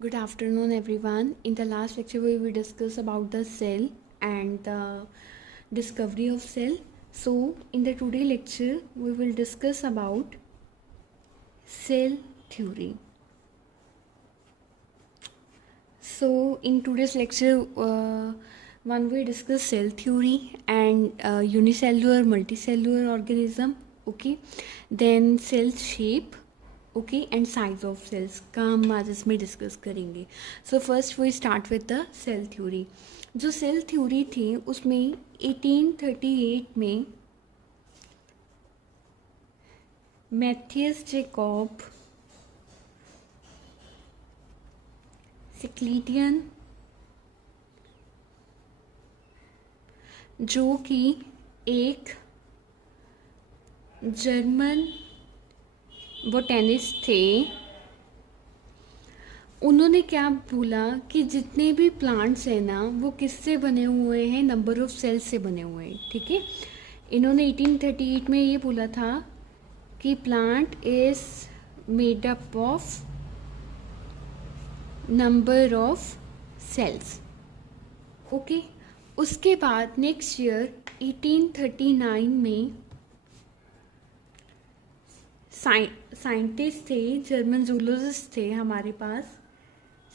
Good afternoon, everyone. In the last lecture, we will discuss about the cell and the discovery of cell. So, in the today lecture, we will discuss about cell theory. So, in today's lecture, one will discuss cell theory and unicellular, multicellular organism. Okay, then cell shape. Okay and size of cells का हम आज इसमें discuss करेंगे. So first we start with the cell theory. जो cell theory थी उसमें 1838 में Matheus Jacob सिक्लीटियन, जो कि एक जर्मन बोटेनिस्ट थे, उन्होंने क्या बोला कि जितने भी प्लांट्स हैं ना वो किससे बने हुए हैं, नंबर ऑफ सेल्स से बने हुए हैं. ठीक है, इन्होंने 1838 में ये बोला था कि plant is made up of number of cells. Okay, उसके बाद नेक्स्ट ईयर 1839 में साइंटिस्ट थे, जर्मन जूलॉजिस्ट थे हमारे पास,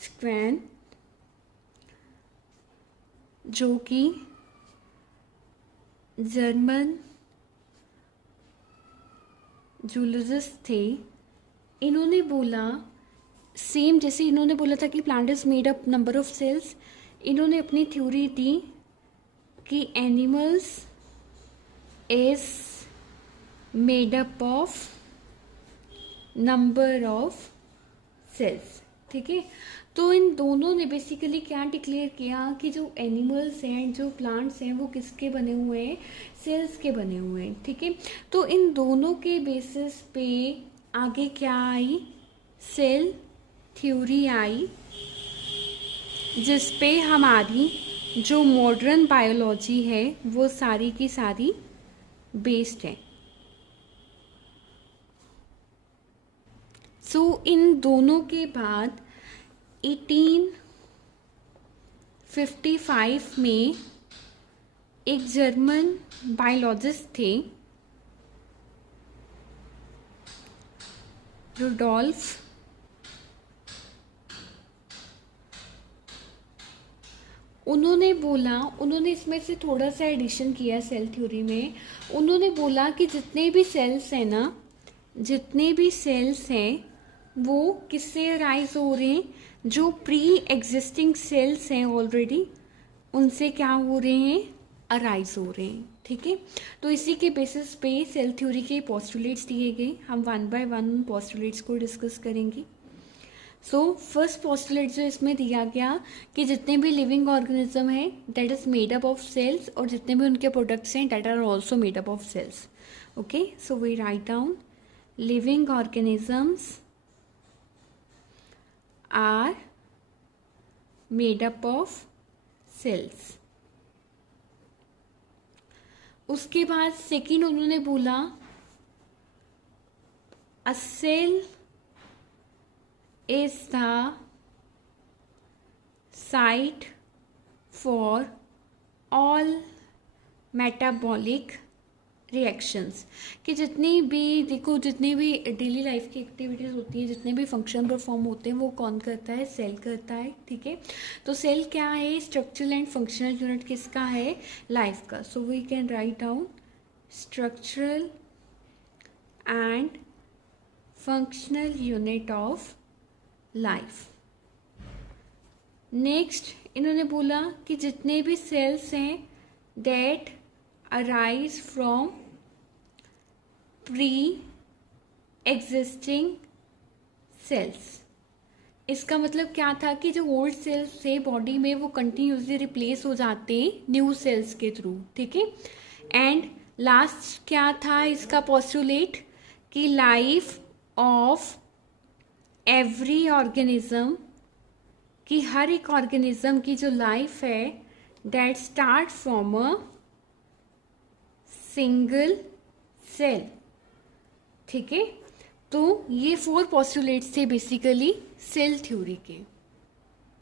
स्क्वैन, जो कि जर्मन जूलॉजिस्ट थे. इन्होंने बोला सेम जैसे इन्होंने बोला था कि plant is made up number of cells, इन्होंने अपनी थ्योरी दी कि animals is made up of number of cells. ठीक है, तो इन दोनों ने बेसिकली क्या डिक्लेयर किया कि जो एनिमल्स हैं, जो प्लांट्स हैं, वो किसके बने हुए हैं, सेल्स के बने हुए हैं. ठीक है, तो इन दोनों के बेसिस पे आगे क्या आई, सेल थ्योरी आई, जिस पे हमारी जो मॉडर्न बायोलॉजी है वो सारी की सारी बेस्ड है. सो इन दोनों के बाद 1855 में एक जर्मन बायोलॉजिस्ट थे, रुडोल्फ उन्होंने बोला, उन्होंने इसमें से थोड़ा सा एडिशन किया सेल थ्योरी में. उन्होंने बोला कि जितने भी सेल्स हैं ना, जितने भी सेल्स हैं वो किससे अराइज हो रहे हैं, जो प्री एग्जिस्टिंग सेल्स हैं ऑलरेडी, उनसे क्या हो रहे हैं, अराइज हो रहे हैं. ठीक है, तो इसी के बेसिस पे सेल थ्योरी के पोस्टुलेट्स दिए गए. हम वन बाय वन पोस्टुलेट्स को डिस्कस करेंगे. सो फर्स्ट पोस्टुलेट जो इसमें दिया गया कि जितने भी लिविंग ऑर्गेनिज्म है that is made up of cells, और जितने भी उनके प्रोडक्ट्स हैं that are also made up of cells. Okay, so we write down living organisms are made up of cells. उसके बाद सेकेंड उन्होंने बोला a cell is the site for all metabolic reactions, कि जितनी भी देखो, जितनी भी डेली लाइफ की एक्टिविटीज़ होती हैं, जितने भी फंक्शन परफॉर्म होते हैं वो कौन करता है, सेल करता है. ठीक है, तो सेल क्या है, स्ट्रक्चरल एंड फंक्शनल यूनिट किसका है, लाइफ का. So we can write down structural and functional unit of life. Next इन्होंने बोला कि जितने भी सेल्स हैं that arise from pre-existing cells. इसका मतलब क्या था कि जो ओल्ड सेल्स थे बॉडी में वो कंटिन्यूसली रिप्लेस हो जाते हैं न्यू सेल्स के थ्रू. ठीक है, एंड लास्ट क्या था इसका पोस्टुलेट कि लाइफ ऑफ एवरी ऑर्गेनिज्म, कि हर एक ऑर्गेनिज्म की जो लाइफ है that start from a single cell. ठीक है, तो ये 4 पोस्टुलेट्स थे बेसिकली सेल थ्योरी के.